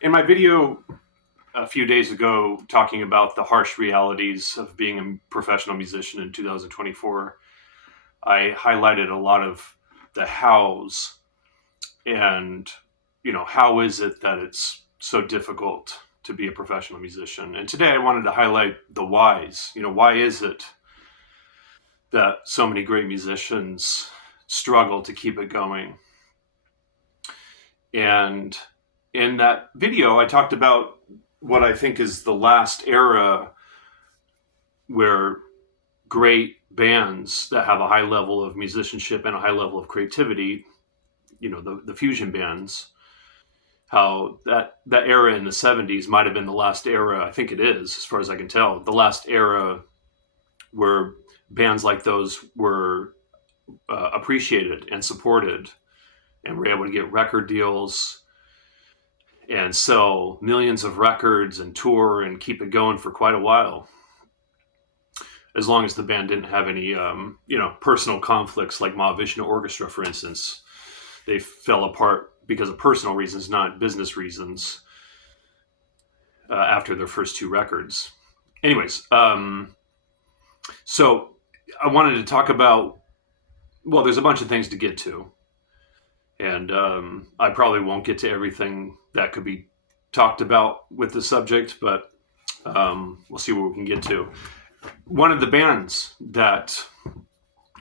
In my video a few days ago, talking about the harsh realities of being a professional musician in 2024, I highlighted a lot of the hows and, how is it that it's so difficult to be a professional musician? And today I wanted to highlight the whys. Why is it that so many great musicians struggle to keep it going? And in that video, I talked about what I think is the last era where great bands that have a high level of musicianship and a high level of creativity, the fusion bands, how that era in the 70s might have been the last era. I think it is, as far as I can tell, the last era where bands like those were appreciated and supported and were able to get record deals and sell millions of records and tour and keep it going for quite a while, as long as the band didn't have any personal conflicts like Mahavishnu Orchestra, for instance. They fell apart because of personal reasons, not business reasons, after their first two records. Anyways, so I wanted to talk about, well, there's a bunch of things to get to. And I probably won't get to everything that could be talked about with the subject, but we'll see what we can get to. One of the bands that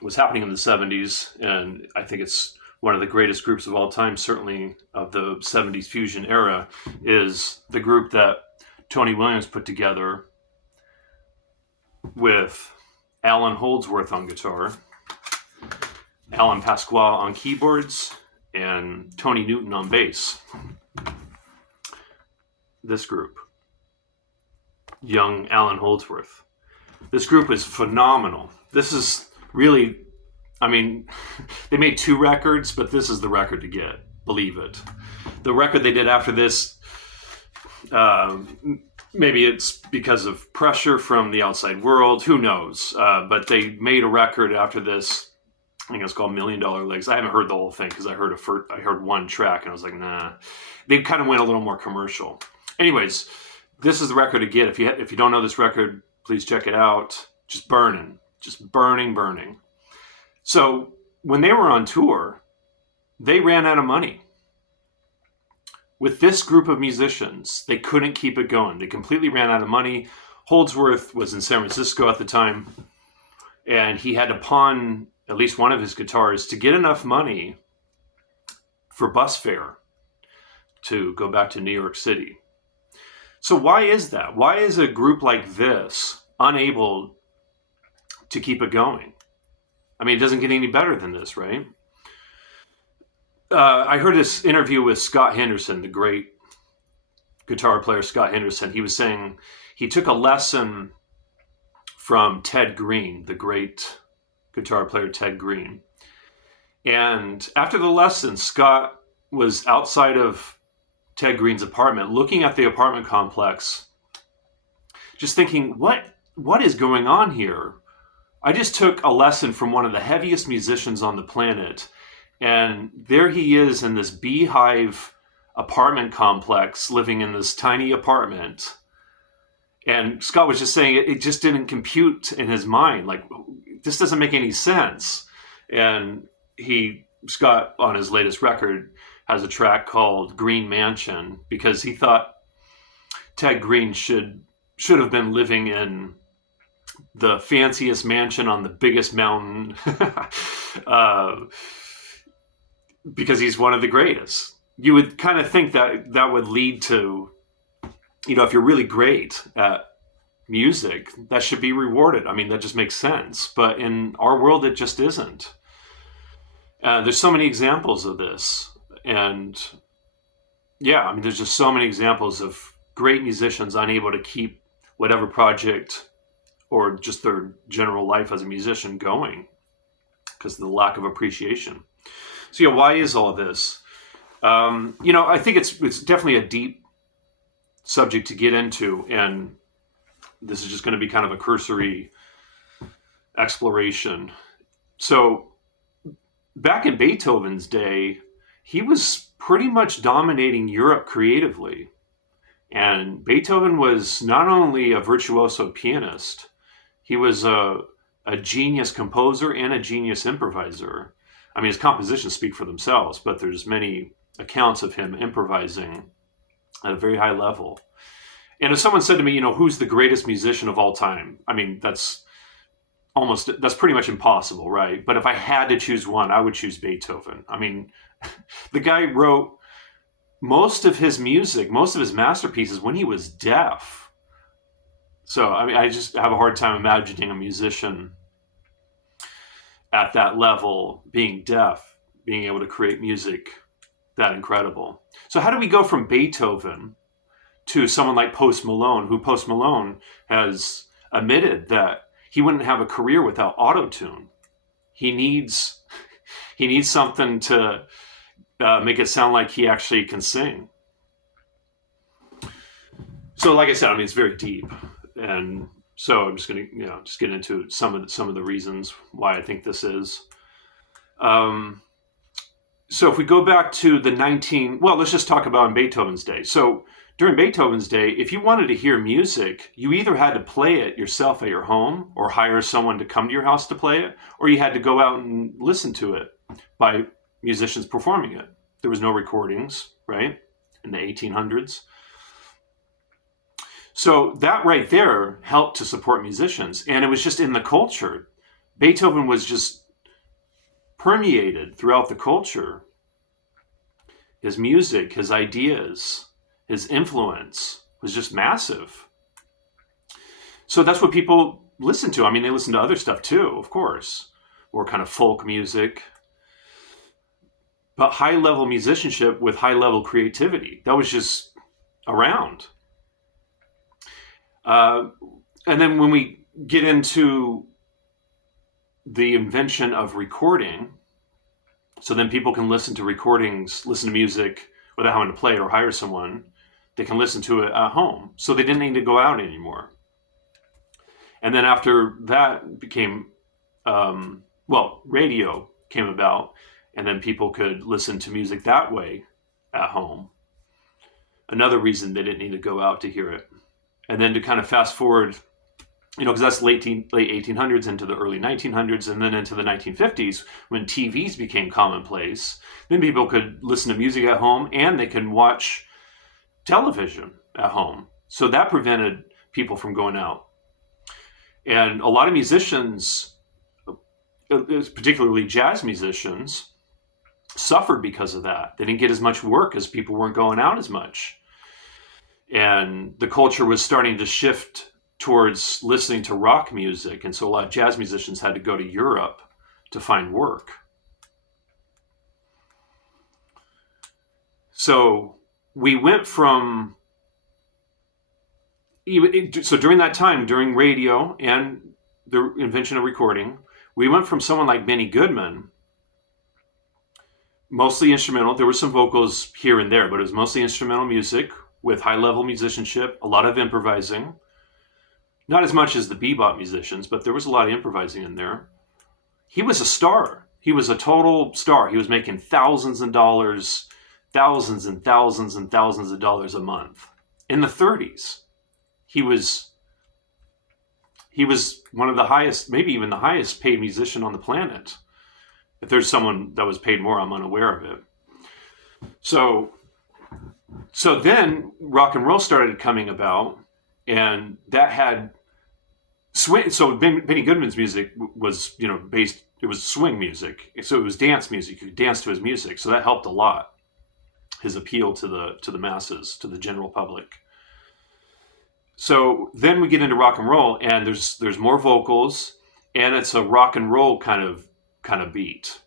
was happening in the 70s, and I think it's one of the greatest groups of all time, certainly of the 70s fusion era, is the group that Tony Williams put together with Alan Holdsworth on guitar, Alan Pasqua on keyboards, and Tony Newton on bass. This group, young Alan Holdsworth. This group is phenomenal. This is really, they made two records, but this is the record to get. Believe it. The record they did after this, maybe it's because of pressure from the outside world. Who knows? But they made a record after this. I think it's called $1 Million Legs. I haven't heard the whole thing because I heard one track and I was like, nah. They kind of went a little more commercial. Anyways, this is the record to get. If you don't know this record, please check it out. Just burning. So when they were on tour, they ran out of money. With this group of musicians, they couldn't keep it going. They completely ran out of money. Holdsworth was in San Francisco at the time, and he had to pawn at least one of his guitars to get enough money for bus fare to go back to New York City. So why is that? Why is a group like this unable to keep it going? It doesn't get any better than this, right? I heard this interview with Scott Henderson, the great guitar player Scott Henderson. He was saying he took a lesson from Ted Green, the great guitar player Ted Green. And after the lesson, Scott was outside of Ted Green's apartment, looking at the apartment complex, just thinking, what is going on here? I just took a lesson from one of the heaviest musicians on the planet, and there he is in this beehive apartment complex, living in this tiny apartment. And Scott was just saying it just didn't compute in his mind. Like, this doesn't make any sense. And Scott, on his latest record, has a track called Green Mansion, because he thought Ted Green should have been living in the fanciest mansion on the biggest mountain, because he's one of the greatest. You would kind of think that would lead to, if you're really great at music, that should be rewarded. That just makes sense. But in our world, it just isn't. There's so many examples of this. And yeah, there's just so many examples of great musicians unable to keep whatever project or just their general life as a musician going because of the lack of appreciation. So yeah, why is all of this? I think it's definitely a deep subject to get into, and this is just going to be kind of a cursory exploration. So back in Beethoven's day, he was pretty much dominating Europe creatively. And Beethoven was not only a virtuoso pianist, he was a genius composer and a genius improviser. I mean, his compositions speak for themselves, but there's many accounts of him improvising at a very high level. And if someone said to me, who's the greatest musician of all time? I mean, that's pretty much impossible, right? But if I had to choose one, I would choose Beethoven. I mean, the guy wrote most of his music, most of his masterpieces when he was deaf. So, I mean, I just have a hard time imagining a musician at that level being deaf, being able to create music that incredible. So how do we go from Beethoven to someone like Post Malone, who Post Malone has admitted that he wouldn't have a career without auto-tune. He needs something to make it sound like he actually can sing. So, like I said, I mean, it's very deep, and so I'm just going to just get into some of the reasons why I think this is. So if we go back to let's just talk about in Beethoven's day. So during Beethoven's day, if you wanted to hear music, you either had to play it yourself at your home or hire someone to come to your house to play it, or you had to go out and listen to it by musicians performing it. There was no recordings, right, in the 1800s. So that right there helped to support musicians, and it was just in the culture. Beethoven was just permeated throughout the culture. His music, his ideas, his influence was just massive. So that's what people listen to. I mean, they listen to other stuff too, of course, more kind of folk music. But high-level musicianship with high-level creativity, that was just around. And then when we get into the invention of recording, so then people can listen to recordings, listen to music without having to play it or hire someone. They can listen to it at home. So they didn't need to go out anymore. And then after that became, radio came about, and then people could listen to music that way at home. Another reason they didn't need to go out to hear it. And then to kind of fast forward, because that's late 1800s into the early 1900s, and then into the 1950s when TVs became commonplace. Then people could listen to music at home and they could watch television at home. So that prevented people from going out. And a lot of musicians, particularly jazz musicians, suffered because of that. They didn't get as much work as people weren't going out as much. And the culture was starting to shift towards listening to rock music. And so a lot of jazz musicians had to go to Europe to find work. So we went from, so during that time, during radio and the invention of recording, we went from someone like Benny Goodman, mostly instrumental. There were some vocals here and there, but it was mostly instrumental music with high-level musicianship, a lot of improvising. Not as much as the bebop musicians, but there was a lot of improvising in there. He was a star. He was a total star. He was making thousands and thousands and thousands of dollars a month. In the 30s, he was one of the highest, maybe even the highest paid musician on the planet. If there's someone that was paid more, I'm unaware of it. So then rock and roll started coming about, and that had swing. So Benny Goodman's music was, based. It was swing music, so it was dance music. You could dance to his music, so that helped a lot. His appeal to the masses, to the general public. So then we get into rock and roll, and there's more vocals, and it's a rock and roll kind of beat.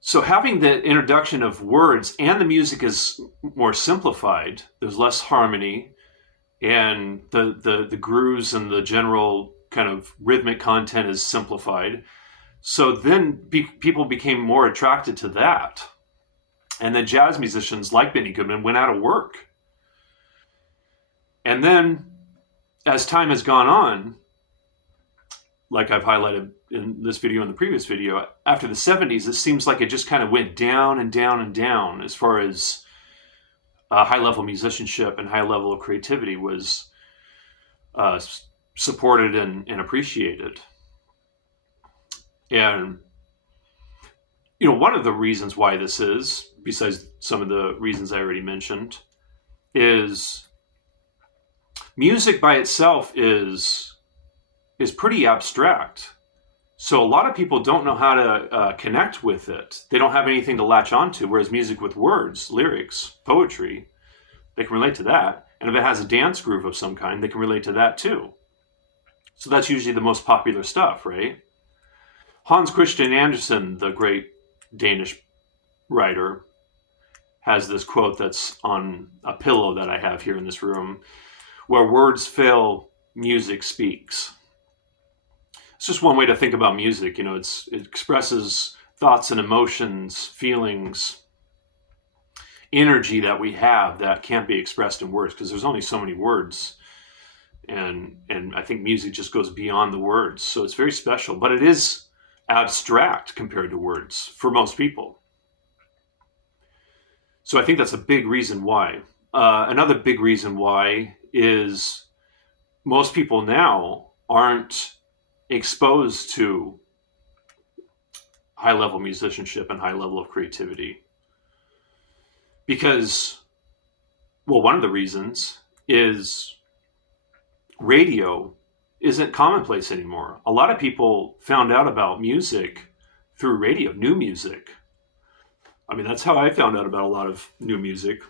So having the introduction of words and the music is more simplified, there's less harmony, and the grooves and the general kind of rhythmic content is simplified. So then people became more attracted to that. And then jazz musicians like Benny Goodman went out of work. And then as time has gone on, like I've highlighted in this video and the previous video, after the 70s, it seems like it just kind of went down and down and down as far as high level musicianship and high level of creativity was uh, supported and appreciated. And one of the reasons why this is, besides some of the reasons I already mentioned, is music by itself is pretty abstract. So a lot of people don't know how to connect with it. They don't have anything to latch onto. Whereas music with words, lyrics, poetry, they can relate to that. And if it has a dance groove of some kind, they can relate to that too. So that's usually the most popular stuff, right? Hans Christian Andersen, the great Danish writer, has this quote that's on a pillow that I have here in this room: where words fail, music speaks. It's just one way to think about music. It expresses thoughts and emotions, feelings, energy that we have that can't be expressed in words, because there's only so many words. And I think music just goes beyond the words. So it's very special, but it is abstract compared to words for most people. So I think that's a big reason why. Another big reason why is most people now aren't exposed to high level musicianship and high level of creativity. Because, well, one of the reasons is radio isn't commonplace anymore. A lot of people found out about music through radio, new music. I mean, that's how I found out about a lot of new music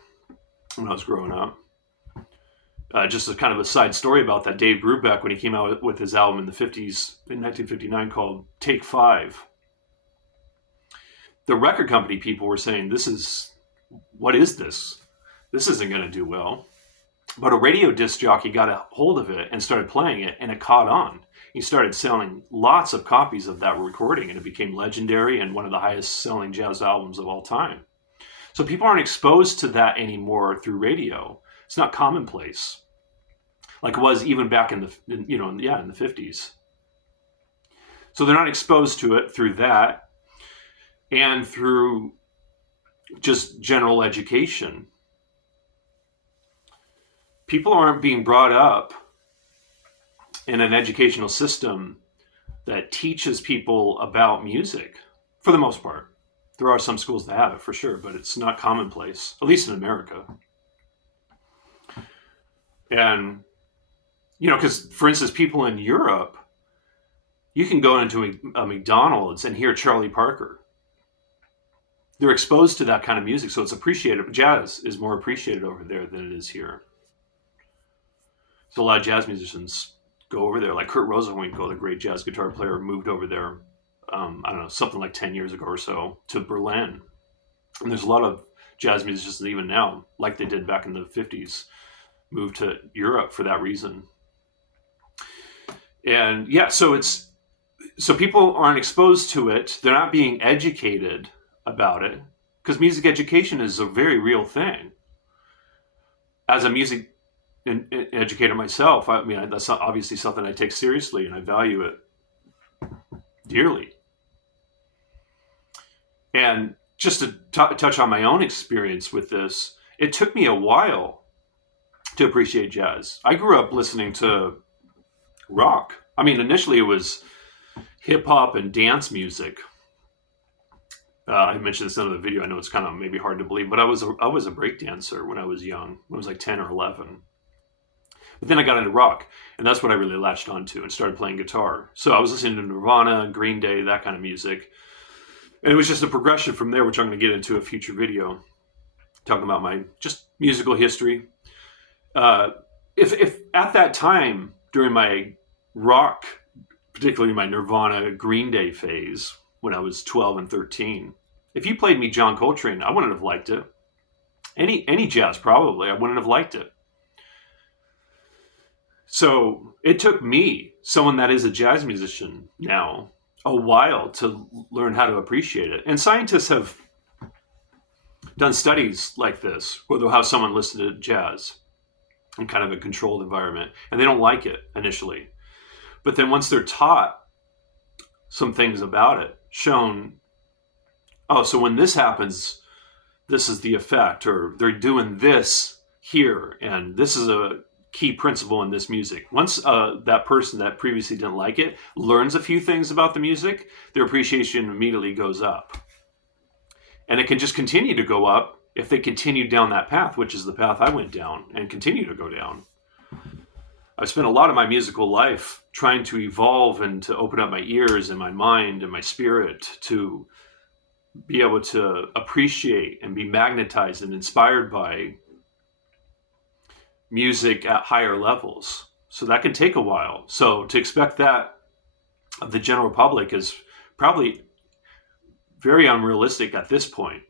when I was growing up. Just a kind of a side story about that: Dave Brubeck, when he came out with his album in the 50s, in 1959, called Take Five, the record company people were saying, what is this? This isn't going to do well. But a radio disc jockey got a hold of it and started playing it, and it caught on. He started selling lots of copies of that recording, and it became legendary and one of the highest selling jazz albums of all time. So people aren't exposed to that anymore through radio. It's not commonplace like it was even back in the 50s. So they're not exposed to it through that, and through just general education. People aren't being brought up in an educational system that teaches people about music, for the most part. There are some schools that have it, for sure, but it's not commonplace, at least in America. And, because, for instance, people in Europe, you can go into a McDonald's and hear Charlie Parker. They're exposed to that kind of music, so it's appreciated. Jazz is more appreciated over there than it is here. So a lot of jazz musicians go over there. Like Kurt Rosenwinkel, the great jazz guitar player, moved over there, I don't know, something like 10 years ago or so, to Berlin. And there's a lot of jazz musicians even now, like they did back in the 50s, moved to Europe for that reason. And yeah, so people aren't exposed to it. They're not being educated about it, because music education is a very real thing. As a music educator myself, I mean, that's obviously something I take seriously, and I value it dearly. And just to touch on my own experience with this, it took me a while to appreciate jazz. I grew up listening to rock. I mean, initially it was hip hop and dance music. I mentioned this in the video. I know it's kind of maybe hard to believe, but I was a break dancer when I was young. When I was like 10 or 11. But then I got into rock, and that's what I really latched onto and started playing guitar. So I was listening to Nirvana, Green Day, that kind of music. And it was just a progression from there, which I'm going to get into a future video, talking about my just musical history. If at that time, during my rock, particularly my Nirvana, Green Day phase, when I was 12 and 13, if you played me John Coltrane, I wouldn't have liked it. Any jazz, probably, I wouldn't have liked it. So it took me, someone that is a jazz musician now, a while to learn how to appreciate it. And scientists have done studies like this, where they'll have someone listen to jazz in kind of a controlled environment, and they don't like it initially. But then once they're taught some things about it, shown, oh, so when this happens, this is the effect, or they're doing this here, and this is a key principle in this music. Once that person that previously didn't like it learns a few things about the music, their appreciation immediately goes up. And it can just continue to go up if they continue down that path, which is the path I went down and continue to go down. I've spent a lot of my musical life trying to evolve and to open up my ears and my mind and my spirit to be able to appreciate and be magnetized and inspired by music at higher levels. So that can take a while. So to expect that of the general public is probably very unrealistic at this point.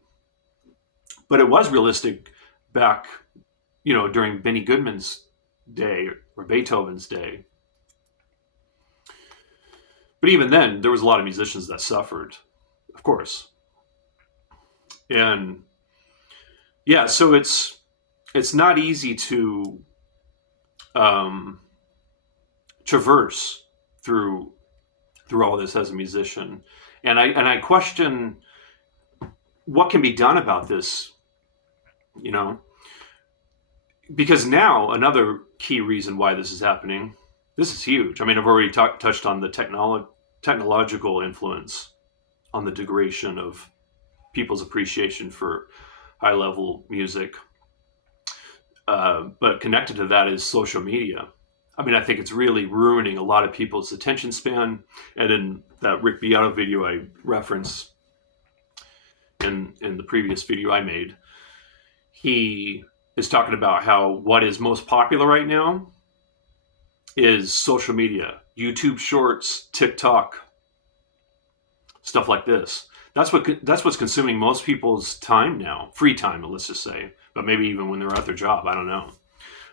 But it was realistic back, during Benny Goodman's day or Beethoven's day. But even then, there was a lot of musicians that suffered, of course. And yeah, so it's not easy to traverse through all this as a musician, and I question what can be done about this, because now another key reason why this is happening. This is huge. I mean, I've already touched on the technological influence on the degradation of people's appreciation for high-level music. But connected to that is social media. I mean, I think it's really ruining a lot of people's attention span. And in that Rick Beato video I referenced in the previous video I made, he is talking about how what is most popular right now is social media, YouTube Shorts, TikTok, stuff like this. That's what's consuming most people's time now, free time, let's just say, but maybe even when they're at their job, I don't know.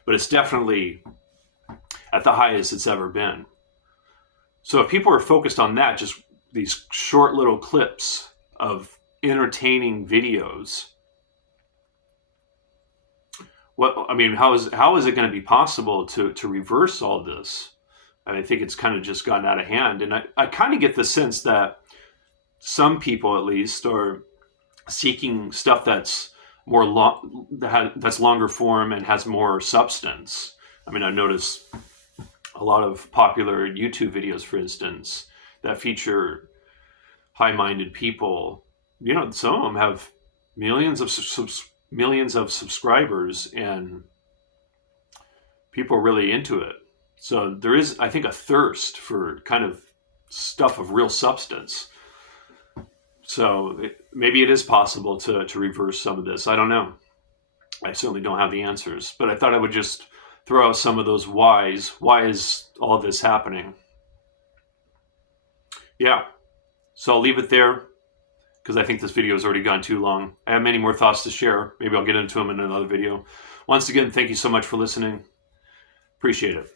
But it's definitely at the highest it's ever been. So if people are focused on that, just these short little clips of entertaining videos, how is it going to be possible to reverse all this? I think it's kind of just gotten out of hand. And I kind of get the sense that some people, at least, are seeking stuff that's that's longer form and has more substance. I mean, I noticed a lot of popular YouTube videos, for instance, that feature high-minded people. Some of them have millions of subscribers, and people are really into it. So there is, I think, a thirst for kind of stuff of real substance. So maybe it is possible to reverse some of this. I don't know. I certainly don't have the answers, but I thought I would just throw out some of those whys. Why is all this happening? Yeah. So I'll leave it there because I think this video has already gone too long. I have many more thoughts to share. Maybe I'll get into them in another video. Once again, thank you so much for listening. Appreciate it.